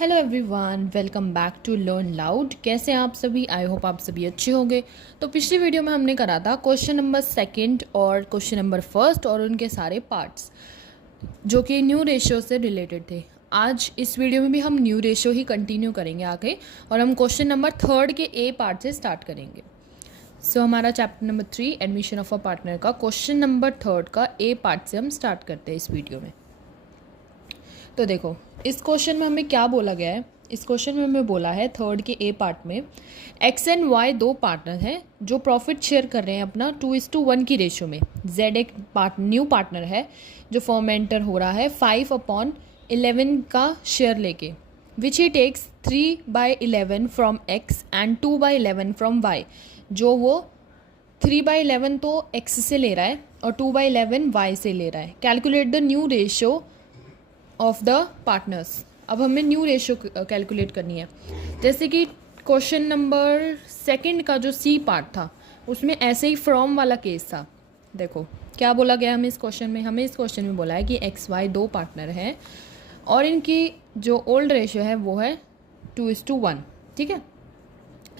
Hello everyone, welcome back to learn loud. कैसे हैं आप सभी? आई होप आप सभी अच्छे होंगे। तो पिछली वीडियो में हमने करा था क्वेश्चन नंबर सेकंड और क्वेश्चन नंबर फर्स्ट और उनके सारे पार्ट्स जो कि न्यू रेशियो से रिलेटेड थे। आज इस वीडियो में भी हम न्यू रेशियो ही कंटिन्यू करेंगे आगे, और हम क्वेश्चन नंबर थर्ड के ए पार्ट से स्टार्ट करेंगे। सो हमारा chapter number 3 admission of a partner का क्वेश्चन नंबर थर्ड का ए पार्ट से हम स्टार्ट करते हैं इस वीडियो में। तो देखो, इस क्वेश्चन में हमें क्या बोला गया है। इस क्वेश्चन में हमें बोला है थर्ड के ए पार्ट में एक्स एंड वाई दो पार्टनर हैं जो प्रॉफिट शेयर कर रहे हैं अपना 2:1 की रेशियो में। जेड एक न्यू पार्टनर है जो फर्म में एंटर हो रहा है 5/11 का शेयर लेके, which he takes 3/11 from x and 2/11 from Y. जो वो 3/11 तो एक्स से ले रहा है और 2/11 वाई से ले रहा है। Calculate the new ratio of the partners. अब हमें न्यू रेशियो कैलकुलेट करनी है। जैसे कि क्वेश्चन नंबर सेकंड का जो सी पार्ट था उसमें ऐसे ही फ्रॉम वाला केस था। देखो क्या बोला गया हमें इस क्वेश्चन में। हमें इस क्वेश्चन में बोला है कि एक्स वाई दो पार्टनर हैं और इनकी जो ओल्ड रेशियो है वो है 2:1। ठीक है।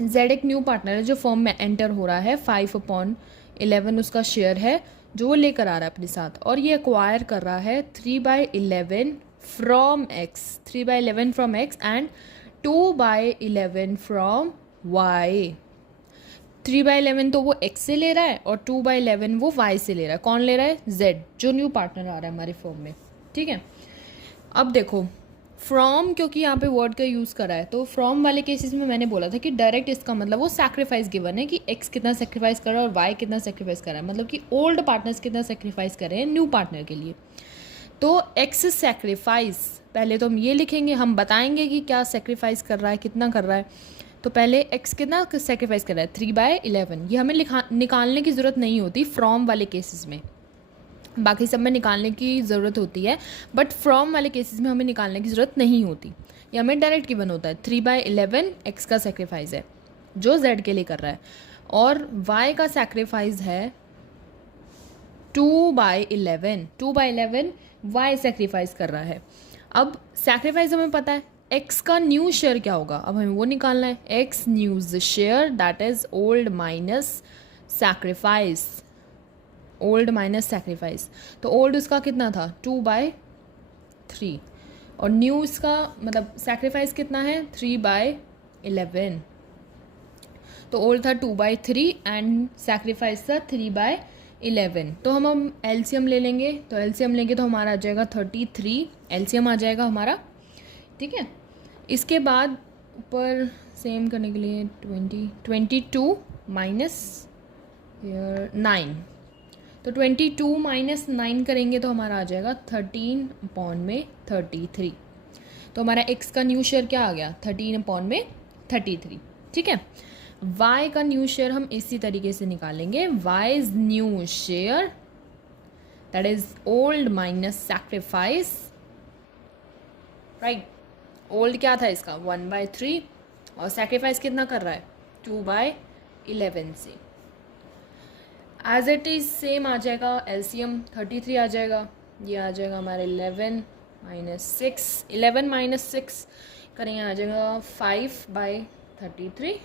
जेड एक न्यू पार्टनर है जो फर्म में एंटर हो रहा है 5/11 उसका शेयर है जो वो लेकर आ रहा है अपने साथ, और ये एक्वायर कर रहा है 3/11 from x, 3/11 from x and 2/11 from y. 3/11 तो वो एक्स से ले रहा है और 2/11 वो वाई से ले रहा है। कौन ले रहा है? जेड, जो न्यू पार्टनर आ रहा है हमारी फर्म में। ठीक है। अब देखो फ्रॉम, क्योंकि यहाँ पे वर्ड का यूज़ करा है तो फ्रॉम वाले केसेस में मैंने बोला था कि डायरेक्ट इसका मतलब वो सैक्रिफाइस गिवन है कि एक्स कितना सेक्रीफाइस कर रहा है और वाई कितना सेक्रीफाइस कर रहा है, मतलब कि ओल्ड पार्टनर्स कितना सेक्रीफाइस कर रहे हैं न्यू पार्टनर के लिए। तो एक्स सेक्रीफाइस पहले तो हम ये लिखेंगे, हम बताएंगे कि क्या सेक्रीफाइस कर रहा है, कितना कर रहा है। तो पहले एक्स कितना सेक्रीफाइस कर रहा है 3/11। ये हमें निकालने की ज़रूरत नहीं होती फ्रॉम वाले केसेस में, बाकी सब में निकालने की ज़रूरत होती है, बट फ्रॉम वाले केसेस में हमें निकालने की ज़रूरत नहीं होती। ये हमें डायरेक्ट गिवन होता है 3/11 एक्स का सेक्रीफाइस है जो जेड के लिए कर रहा है, और वाई का सेक्रीफाइस है 2/11। 2/11 वाई सेक्रीफाइस कर रहा है। अब सेक्रीफाइस हमें पता है, एक्स का न्यू शेयर क्या होगा, अब हमें वो निकालना है। X news share that is old minus sacrifice, old minus sacrifice. तो ओल्ड उसका कितना था 2/3 और न्यू उसका मतलब सेक्रीफाइस कितना है 3/11। तो ओल्ड था 2/3 एंड सेक्रीफाइस था 3/11। तो हम एलसीएम ले लेंगे, तो एलसीएम लेंगे तो हमारा आ जाएगा 33, एलसीएम आ जाएगा हमारा। ठीक है। इसके बाद ऊपर सेम करने के लिए 22 माइनस 9, तो 22 माइनस 9 करेंगे तो हमारा आ जाएगा 13/33। तो हमारा एक्स का न्यू शेयर क्या आ गया 13/33। ठीक है। वाई का न्यू शेयर हम इसी तरीके से निकालेंगे। Y is new share that is old minus sacrifice, right. Old क्या था इसका 1/3 और सैक्रिफाइस कितना कर रहा है 2/11 से। एज इट इज़ सेम आ जाएगा, एलसीएम 33 आ जाएगा, ये आ जाएगा हमारे 11 माइनस 6 करेंगे, आ जाएगा 5/33।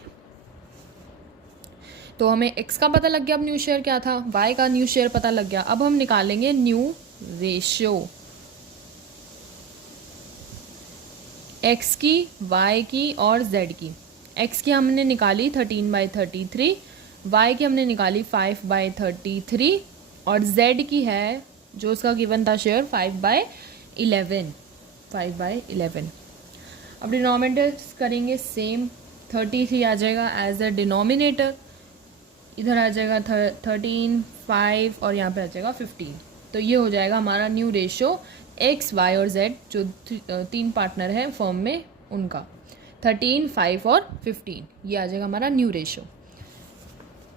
तो हमें एक्स का पता लग गया, अब न्यू शेयर क्या था, वाई का न्यू शेयर पता लग गया। अब हम निकालेंगे न्यू रेशियो एक्स की, वाई की और जेड की। एक्स की हमने निकाली 13/33, वाई की हमने निकाली 5/33 और जेड की है जो उसका गिवन था शेयर 5/11। अब डिनोमिनेटर्स करेंगे सेम, 33 आ जाएगा एज अ डिनोमिनेटर, इधर आ जाएगा 13, 5 और यहाँ पे आ जाएगा 15। तो ये हो जाएगा हमारा न्यू रेशियो एक्स, वाई और जेड जो तीन पार्टनर हैं फर्म में उनका 13, 5 और 15। ये आ जाएगा हमारा न्यू रेशियो।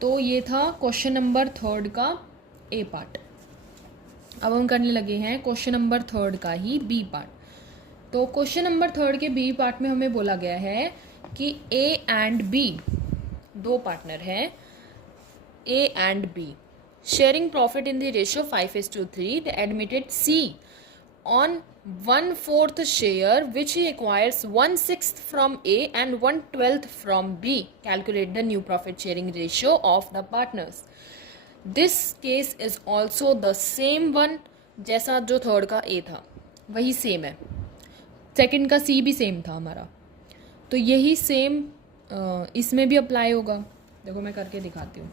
तो ये था क्वेश्चन नंबर थर्ड का ए पार्ट। अब हम करने लगे हैं क्वेश्चन नंबर थर्ड का ही बी पार्ट। तो क्वेश्चन नंबर थर्ड के बी पार्ट में हमें बोला गया है कि ए एंड बी दो पार्टनर हैं, a and b sharing profit in the ratio 5:3। The admitted c on 1/4 share which he acquires 1/6 from A and 1/12 from B. Calculate the new profit sharing ratio of the partners. This case is also the same one. जैसा जो third का A था वही same है, second का C भी same था हमारा, तो यही सेम इसमें भी अप्लाई होगा. देखो मैं करके दिखाती हूँ.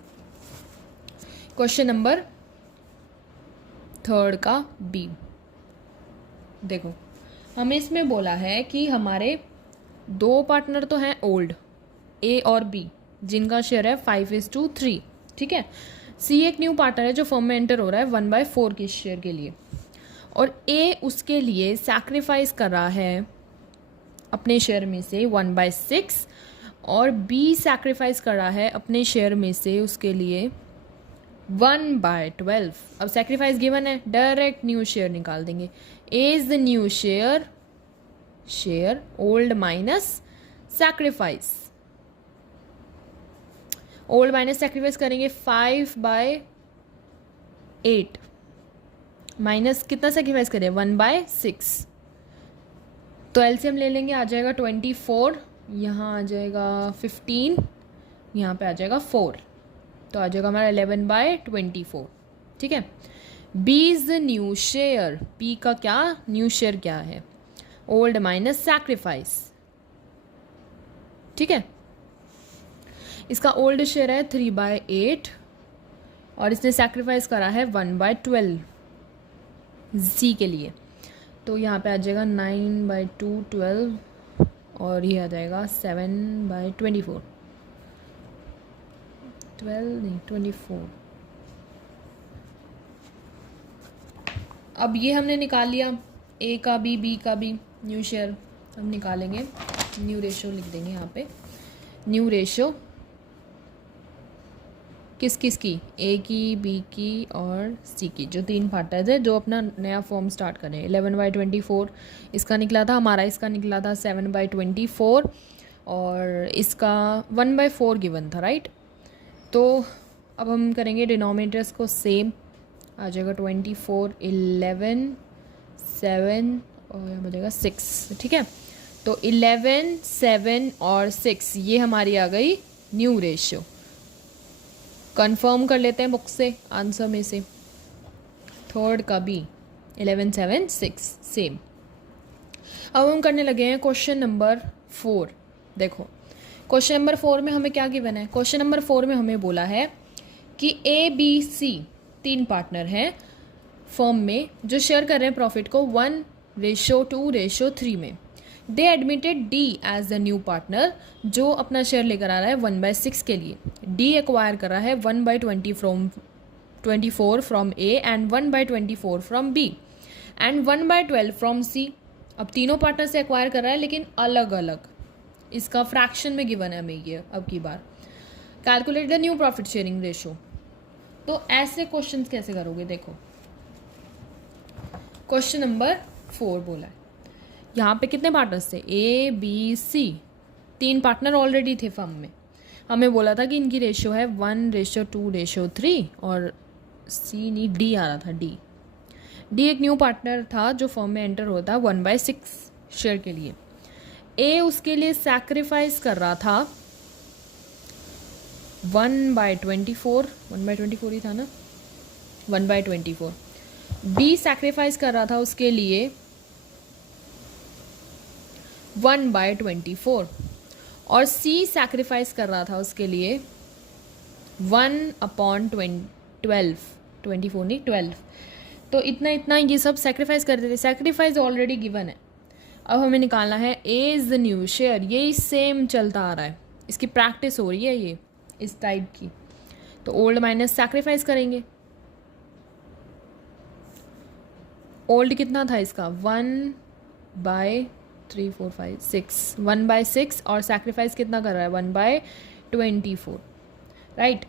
क्वेश्चन नंबर थर्ड का B. देखो हमें इसमें बोला है कि हमारे दो पार्टनर तो हैं ओल्ड A और B, जिनका शेयर है 5:3. ठीक है. C एक न्यू पार्टनर है जो फर्म में एंटर हो रहा है 1/4 के शेयर के लिए, और A उसके लिए सैक्रिफाइस कर रहा है अपने शेयर में से 1/6, और B सैक्रिफाइस कर रहा है अपने शेयर में से उसके लिए 1/12. अब सैक्रिफाइस गिवन है, डायरेक्ट न्यू शेयर निकाल देंगे. A is the new share, share old minus sacrifice. Old minus sacrifice करेंगे 5/8 माइनस कितना सैक्रिफाइस करें 1/6. तो एलसीएम ले लेंगे, आ जाएगा 24, यहाँ आ जाएगा 15, यहाँ पे आ जाएगा 4, तो आ जाएगा हमारा 11/24. ठीक है. B is the new share. B का क्या न्यू शेयर क्या है, ओल्ड माइनस सैक्रिफाइस. ठीक है. इसका ओल्ड शेयर है 3/8 और इसने सैक्रिफाइस करा है 1/12 सी के लिए, तो यहाँ पे आ जाएगा 9/2 12, और ये आ जाएगा 7/24 12 नहीं 24. अब ये हमने निकाल लिया A का B, B का B न्यू शेयर. हम निकालेंगे न्यू रेशो, लिख देंगे यहाँ पे न्यू रेशो किस किस की, A की, B की और C की, जो तीन पार्टनर्स है जो अपना नया फॉर्म स्टार्ट करें. 11/24 इसका निकला था हमारा, इसका निकला था 7/24, और इसका 1/4 गिवन था. राइट. तो अब हम करेंगे डिनोमिनेटर्स को सेम, आ जाएगा 24 11 7 और यहाँ बचेगा 6. ठीक है. तो 11 7 और 6 ये हमारी आ गई न्यू रेशियो. कंफर्म कर लेते हैं बुक से आंसर में से. थर्ड का B 11 7 6 सेम. अब हम करने लगे हैं क्वेश्चन नंबर 4. देखो क्वेश्चन नंबर 4 में हमें क्या गिवन है. क्वेश्चन नंबर 4 में हमें बोला है कि ABC तीन पार्टनर हैं फर्म में जो शेयर कर रहे हैं प्रॉफिट को 1:2:3 में. They admitted D as the new partner, जो अपना शेयर लेकर आ रहा है 1/6 के लिए. D एक्वायर कर रहा है 1/24 from A and 1/24 from B and 1/12 from C. अब तीनों पार्टनर से एक्वायर कर रहा है लेकिन अलग अलग. इसका फ्रैक्शन में गिवन है हमें ये. अब की बार calculate the new profit sharing ratio. तो ऐसे क्वेश्चंस कैसे करोगे. देखो क्वेश्चन नंबर 4 बोला है, यहाँ पे कितने पार्टनर्स थे A B C. तीन पार्टनर ऑलरेडी थे फर्म में. हमें बोला था कि इनकी रेशियो है 1:2:3 और C नहीं D आ रहा था. D एक न्यू पार्टनर था जो फर्म में एंटर होता है 1/6 शेयर के लिए. A उसके लिए सैक्रिफाइस कर रहा था 1/24 ही था ना, 1/24. B सैक्रिफाइस कर रहा था उसके लिए 1/24 और C सैक्रिफाइस कर रहा था उसके लिए 1/12 24 नहीं 12. तो इतना इतना ये सब सैक्रिफाइस कर देते. सैक्रिफाइस ऑलरेडी गिवन है. अब हमें निकालना है A is the new share. यही सेम चलता आ रहा है, इसकी प्रैक्टिस हो रही है ये इस टाइप की. तो ओल्ड माइनस सैक्रिफाइस करेंगे. ओल्ड कितना था इसका 1/3 4 5 6 1/6 और सैक्रिफाइस कितना कर रहा है 1/24. राइट.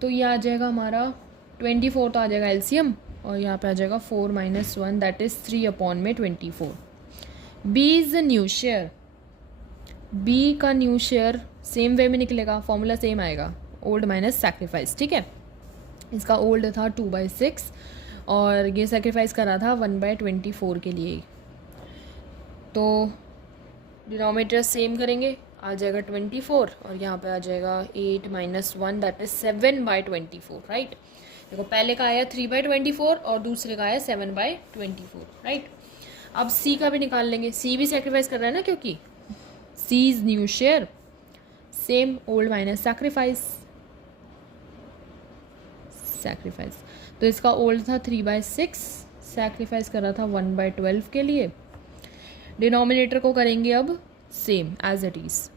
तो ये आ जाएगा हमारा 24, तो आ जाएगा एलसीएम, और यहाँ पे आ जाएगा 4 - 1 that is 3/24. B is the new share. B का न्यू शेयर सेम वे में निकलेगा, फॉर्मूला सेम आएगा, ओल्ड माइनस सैक्रिफाइस. ठीक है. इसका ओल्ड था 2/6 और ये सैक्रिफाइस करा था 1/24 के लिए. तो डिनोमिनेटर सेम करेंगे, आ जाएगा 24 और यहाँ पे आ जाएगा 8 - 1 दैट इज 7/24, राइट। देखो पहले का आया 3/24 और दूसरे का आया 7/24, राइट। अब सी का भी निकाल लेंगे, सी भी सेक्रीफाइस कर रहा है ना, क्योंकि C is new share, same old minus sacrifice. तो इसका ओल्ड था 3/6, सैक्रिफाइस कर रहा था 1/12 के लिए। डिनोमिनेटर को करेंगे अब same as it is,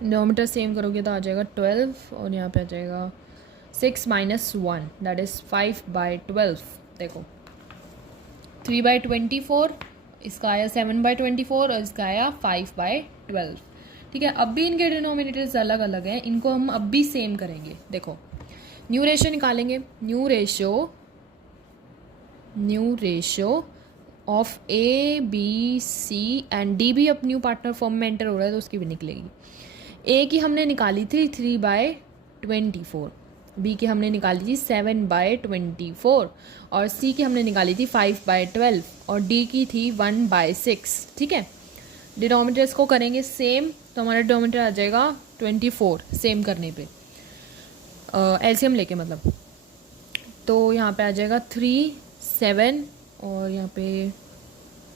denominator same करोगे तो आ जाएगा 12 और यहाँ पे आ जाएगा 6 - 1 दैट इज़ 5/12। देखो 3/24, इसका आया 7/24 और इसका आया 5/12, ठीक है। अब भी इनके डिनोमिनेटर्स अलग अलग हैं, इनको हम अब भी सेम करेंगे। देखो न्यू रेशो निकालेंगे, new ratio of a b c and d भी अब न्यू पार्टनर फॉर्म में एंटर हो रहा है तो उसकी भी निकलेगी। ए की हमने निकाली थी 3/24, बी की हमने निकाली थी 7/24 और सी की हमने निकाली थी 5/12 और डी की थी 1/6, ठीक है। डिनोमिनेटर्स को करेंगे सेम, तो हमारा डिनोमिनेटर आ जाएगा 24 सेम करने पे, एलसीएम लेके मतलब। तो यहाँ पे आ जाएगा 3, 7 और यहाँ पे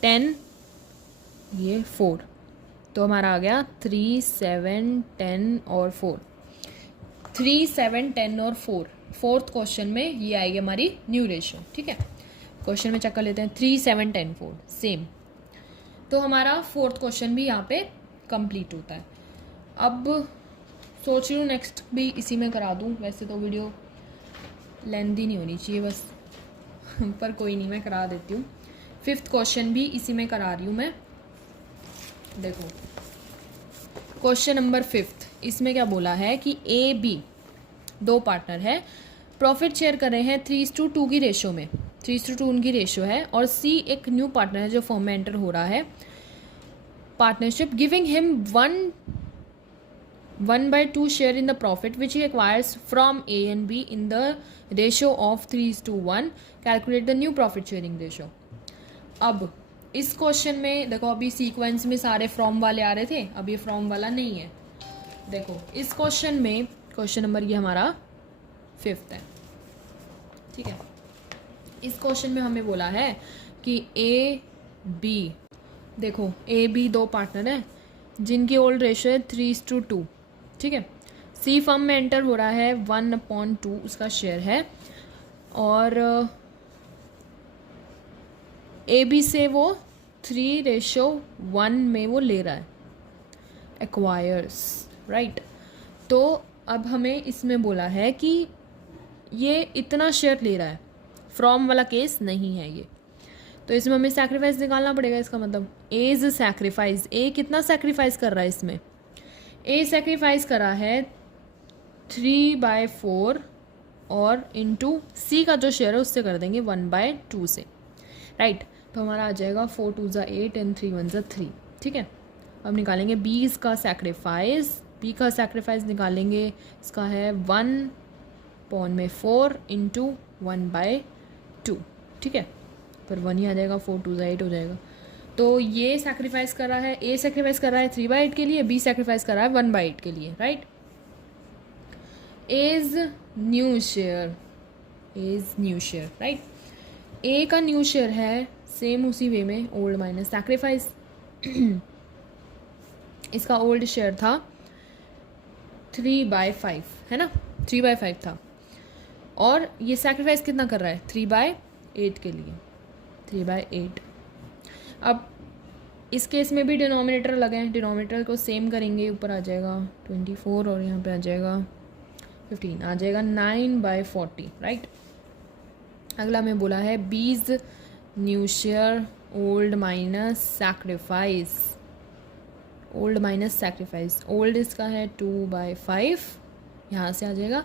10, ये 4, तो हमारा आ गया 3, 7, 10 और 4। 3, 7, 10 और 4 फोर्थ क्वेश्चन में ये आएगी हमारी न्यू रेशो, ठीक है। क्वेश्चन में चेक कर लेते हैं 3, 7, 10, 4 सेम, तो हमारा फोर्थ क्वेश्चन भी यहाँ पे कंप्लीट होता है। अब सोच रही हूँ नेक्स्ट भी इसी में करा दूँ, वैसे तो वीडियो लेंथी नहीं होनी चाहिए बस पर कोई नहीं, मैं करा देती हूँ। फिफ्थ क्वेश्चन भी इसी में करा रही हूँ मैं। देखो क्वेश्चन नंबर 5, इसमें क्या बोला है कि ए बी दो पार्टनर है, प्रॉफिट शेयर कर रहे हैं 3:2 की रेशो में, 3:2 उनकी रेशो है, और सी एक न्यू पार्टनर है जो फॉर्म में एंटर हो रहा है partnership, giving him 1/2 share in the profit which he acquires from A and be in the ratio of 3:1, calculate the new profit sharing ratio. अब इस क्वेश्चन में देखो अभी सीक्वेंस में सारे फ्रॉम वाले आ रहे थे, अब ये फ्रॉम वाला नहीं है। देखो इस क्वेश्चन में क्वेश्चन नंबर ये हमारा 5th है, ठीक है। इस क्वेश्चन में हमें बोला है कि ए बी, देखो ए बी दो पार्टनर हैं जिनकी ओल्ड रेशो है 3:2, ठीक है। सी फर्म में एंटर हो रहा है 1/2 उसका शेयर है, और ए बी से वो 3:1 में वो ले रहा है, एक्वायर्स, राइट। तो अब हमें इसमें बोला है कि ये इतना शेयर ले रहा है, फ्रॉम वाला केस नहीं है ये, तो इसमें हमें सैक्रिफाइस निकालना पड़ेगा। इसका मतलब ए इज सैक्रिफाइस, ए कितना सैक्रिफाइस कर रहा है इसमें, ए सैक्रिफाइस करा है 3/4 और इंटू सी का जो शेयर है उससे कर देंगे 1/2 से, राइट। तो हमारा आ जाएगा 4 2 ज़ा 8 एंड 3 1 ज़ा 3, ठीक है। अब निकालेंगे बी का सैक्रिफाइस, बी का सैक्रिफाइस निकालेंगे, इसका है 1/4 इंटू 1/2, ठीक है। पर 1 ही आ जाएगा, 4 2 ज़ा 8 हो जाएगा। तो ये सैक्रिफाइस कर रहा है, ए सैक्रिफाइस कर रहा है 3/8 के लिए, बी सैक्रिफाइस कर रहा है 1/8 के लिए, right. A's new share, right. A का न्यू शेयर है सेम उसी वे में ओल्ड माइनस सैक्रिफाइस। इसका ओल्ड शेयर था 3/5, है ना, 3/5 था, और ये सैक्रिफाइस कितना कर रहा है 3/8 के लिए, 3/8। अब इस केस में भी डिनोमिनेटर लगे हैं, डिनोमिनेटर को सेम करेंगे, ऊपर आ जाएगा 24 और यहाँ पे आ जाएगा 15, आ जाएगा 9/40, राइट। अगला में बोला है बीज new share old minus sacrifice, old इसका है 2/5, यहाँ से आ जाएगा,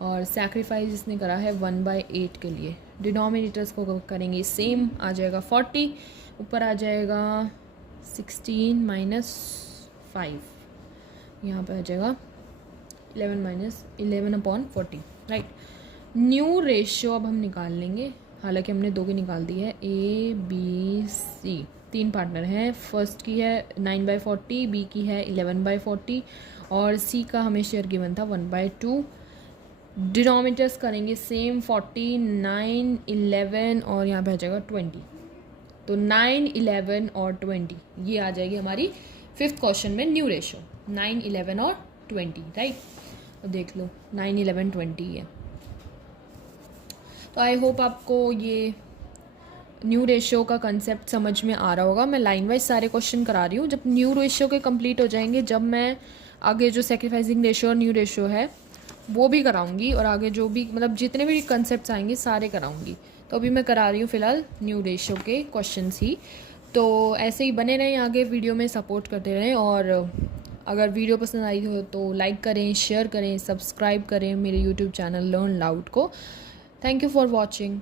और सैक्रिफाइस इसने करा है 1/8 के लिए। डिनोमिनेटर्स को करेंगे सेम, आ जाएगा 40, ऊपर आ जाएगा 16 - 5, यहाँ पे आ जाएगा 11/40, राइट। न्यू रेशियो अब हम निकाल लेंगे, हालांकि हमने 2 की निकाल दी है, ए बी सी, 3 पार्टनर हैं। फर्स्ट की है 9/40, बी की है 11/40 और सी का हमें शेयर गिवन था 1/2। डिनोमिनेटर्स करेंगे सेम 40, 9, 11 और यहाँ पे आ जाएगा 20। तो 9, 11 और 20 ये आ जाएगी हमारी 5th क्वेश्चन में न्यू रेशो 9, 11 और 20, राइट। तो देख लो 9, 11, 20 है। तो आई होप आपको ये न्यू रेशियो का कंसेप्ट समझ में आ रहा होगा। मैं लाइन वाइज सारे क्वेश्चन करा रही हूँ। जब न्यू रेशियो के कंप्लीट हो जाएंगे, जब मैं आगे जो सैक्रिफाइसिंग रेशियो और न्यू रेशियो है वो भी कराऊंगी और आगे जो भी मतलब जितने भी कंसेप्ट्स आएंगे सारे कराऊंगी। तो अभी मैं करा रही हूँ फ़िलहाल न्यू रेशियो के क्वेश्चंस ही। तो ऐसे ही बने रहें, आगे वीडियो में सपोर्ट करते रहें और अगर वीडियो पसंद आई हो तो लाइक करें, शेयर करें, सब्सक्राइब करें मेरे यूट्यूब चैनल लर्न लाउड को। Thank you for watching.